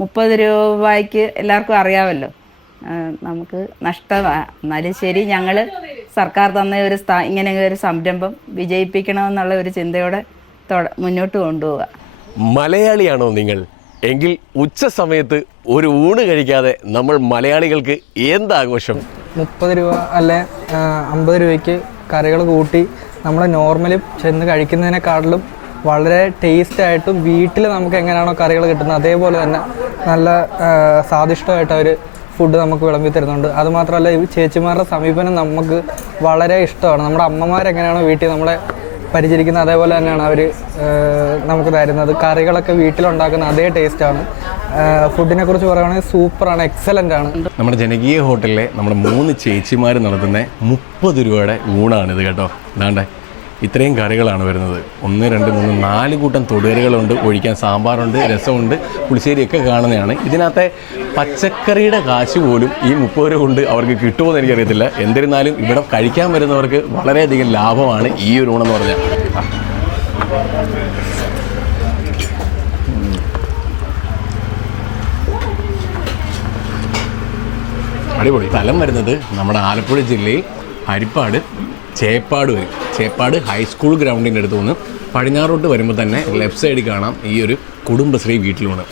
30 രൂപയ്ക്ക് എല്ലാവർക്കും അറിയാമല്ലോ, നമുക്ക് നഷ്ടമാണ്. എന്നാലും ശരി, ഞങ്ങൾ സർക്കാർ തന്ന ഒരു ഇങ്ങനെ ഒരു സംരംഭം വിജയിപ്പിക്കണമെന്നുള്ള ഒരു ചിന്തയോടെ മുന്നോട്ട് കൊണ്ടുപോവുക. മലയാളിയാണോ നിങ്ങൾ? എങ്കിൽ ഉച്ച സമയത്ത് ഒരു ഊണ് കഴിക്കാതെ നമ്മൾ മലയാളികൾക്ക് എന്താഘോഷം? 30 രൂപ അല്ലെ 50 രൂപയ്ക്ക് കറികൾ കൂട്ടി നമ്മൾ നോർമലി ചെന്ന് കഴിക്കുന്നതിനെക്കാട്ടിലും വളരെ ടേസ്റ്റായിട്ടും വീട്ടിൽ നമുക്ക് എങ്ങനെയാണോ കറികൾ കിട്ടുന്നത് അതേപോലെ തന്നെ നല്ല സ്വാദിഷ്ടമായിട്ട് അവർ ഫുഡ് നമുക്ക് വിളമ്പി തരുന്നുണ്ട്. അതുമാത്രമല്ല, ഈ ചേച്ചിമാരുടെ സമീപനം നമുക്ക് വളരെ ഇഷ്ടമാണ്. നമ്മുടെ അമ്മമാരെങ്ങനെയാണോ വീട്ടിൽ നമ്മളെ പരിചരിക്കുന്നത് അതേപോലെ തന്നെയാണ് അവർ നമുക്ക് തരുന്നത്. കറികളൊക്കെ വീട്ടിലുണ്ടാക്കുന്ന അതേ ടേസ്റ്റാണ്. ഫുഡിനെ കുറിച്ച് പറയുകയാണെങ്കിൽ സൂപ്പറാണ്, എക്സലൻ്റ് ആണ്. നമ്മുടെ ജനകീയ ഹോട്ടലിലെ നമ്മുടെ 3 ചേച്ചിമാർ നടത്തുന്ന 30 രൂപയുടെ ഊണാണിത് കേട്ടോ. ഇതാണ്ട് ഇത്രയും കറികളാണ് വരുന്നത്. 1, 2, 3, 4 കൂട്ടം തൊടുകറികളുണ്ട്, ഒഴിക്കാൻ സാമ്പാറുണ്ട്, രസമുണ്ട്, പുളിശ്ശേരിയൊക്കെ കാണുന്നതാണ്. ഇതിനകത്തെ പച്ചക്കറിയുടെ കാശ് പോലും ഈ 30 രൂപ കൊണ്ട് അവർക്ക് കിട്ടുമോയെന്ന് എനിക്കറിയത്തില്ല. എന്നിരുന്നാലും ഇവിടെ കഴിക്കാൻ വരുന്നവർക്ക് വളരെയധികം ലാഭമാണ് ഈ ഒരു ഊണെന്ന് പറഞ്ഞാൽ. അടിപൊളി. സ്ഥലം വരുന്നത് നമ്മുടെ ആലപ്പുഴ ജില്ലയിൽ ഹരിപ്പാട് ചേപ്പാട് വരും. ചേപ്പാട് ഹൈസ്കൂൾ ഗ്രൗണ്ടിൻ്റെ അടുത്ത് നിന്ന് പടിഞ്ഞാറോട്ട് വരുമ്പോൾ തന്നെ ലെഫ്റ്റ് സൈഡിൽ കാണാം ഈ ഒരു കുടുംബശ്രീ വീട്ടിലൂണ്.